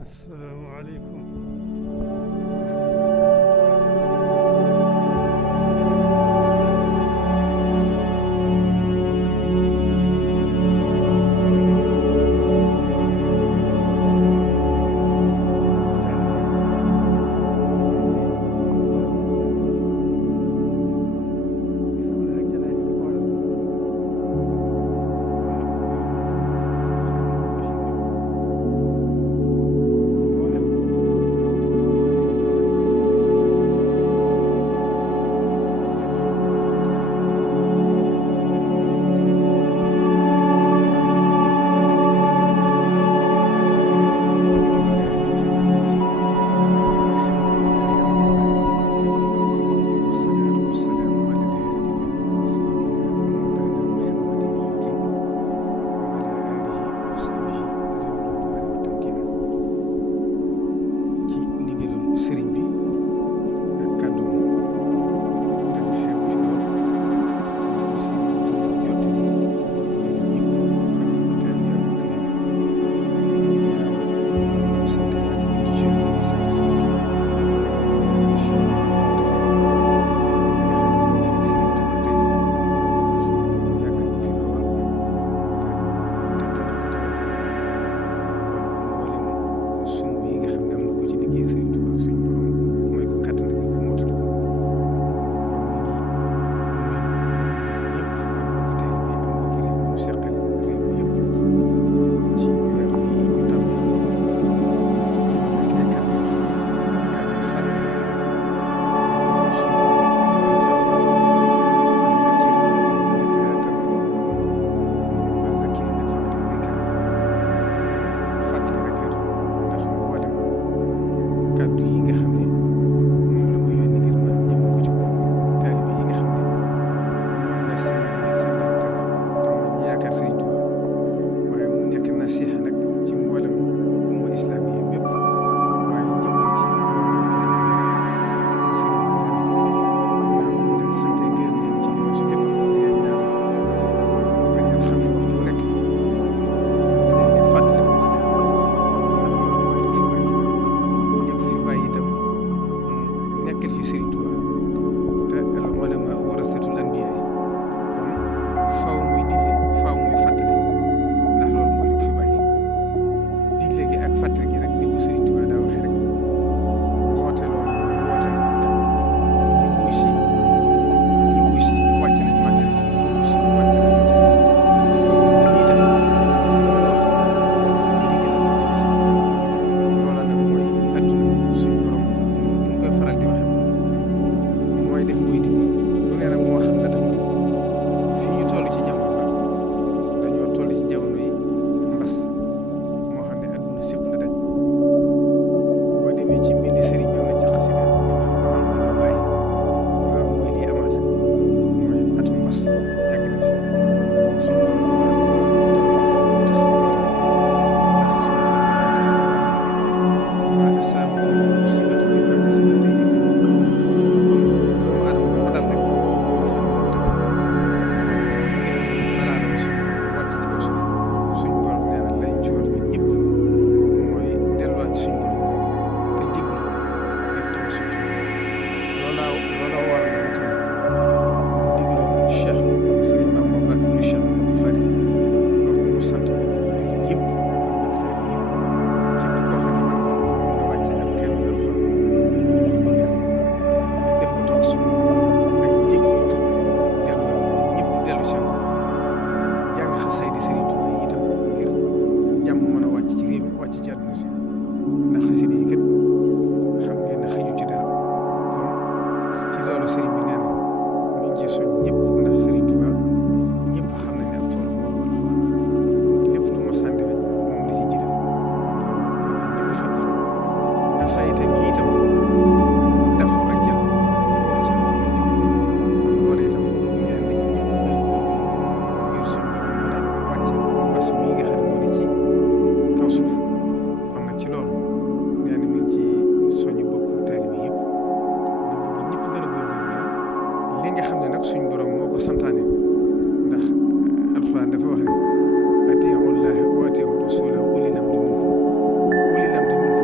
السلام عليكم. alxuraan dafa wax ne atii'u llaaha wa atii'u rasuula wa ulil amri minkum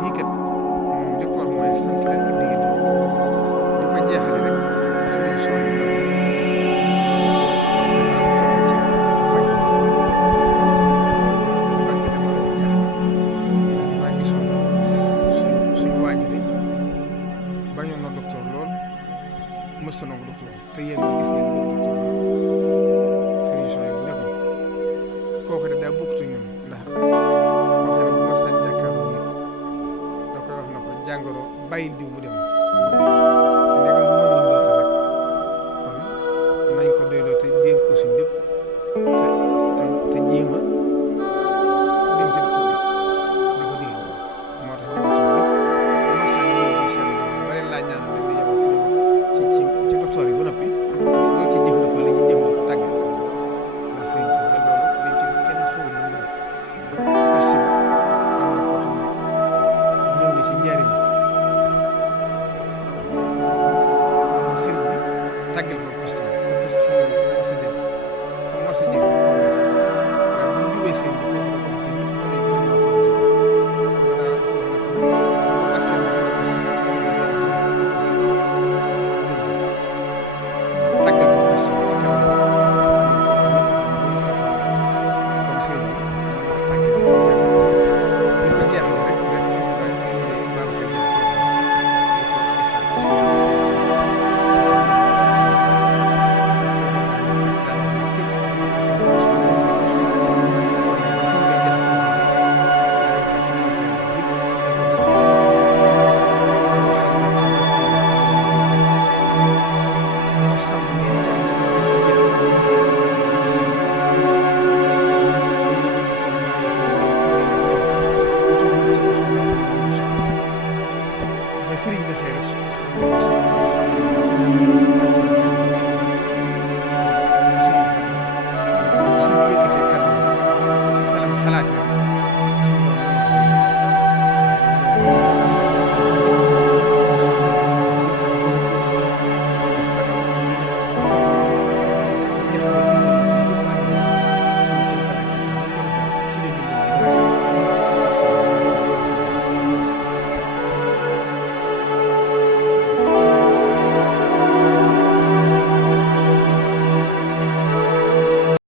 lii kat moom li ko war mooy sant leen ak digal leen di ko jeexale rek sëriñ Sow bi dafa am kenn ci mag ñi Mbàkke dama amoon jaaxle ndax maa gisoon suñu waajur bañoon na docteur lool mës na ko docteur te yéen ma gis ngeen bëgg docteur lool sëriñ Sow bu ne ko kooku de daa bokkatu ñun ndax koo xam ne bu ma sañ jàkkaarloo nit da koy wax na ko jàngoro bàyyil diw mu dem ndegam mënuñ doota nag kon nañ ko doyloo te dénk ko suñ lépp te jéem a dem ci docteur yi da ko digal nii moo tax njabootam lépp bu ma sañ yéen di seen njaboot ba leen laa ñaanal dañ la yebal ci docteur yi ba noppi doo ci jëfandikoo li ci jëfandikoo tàggat la ndax sëriñ Tuubaa loolu liñ ci def kenn xamul lu mu doon. Merci am na koo xam ne ñëw na ci njariñ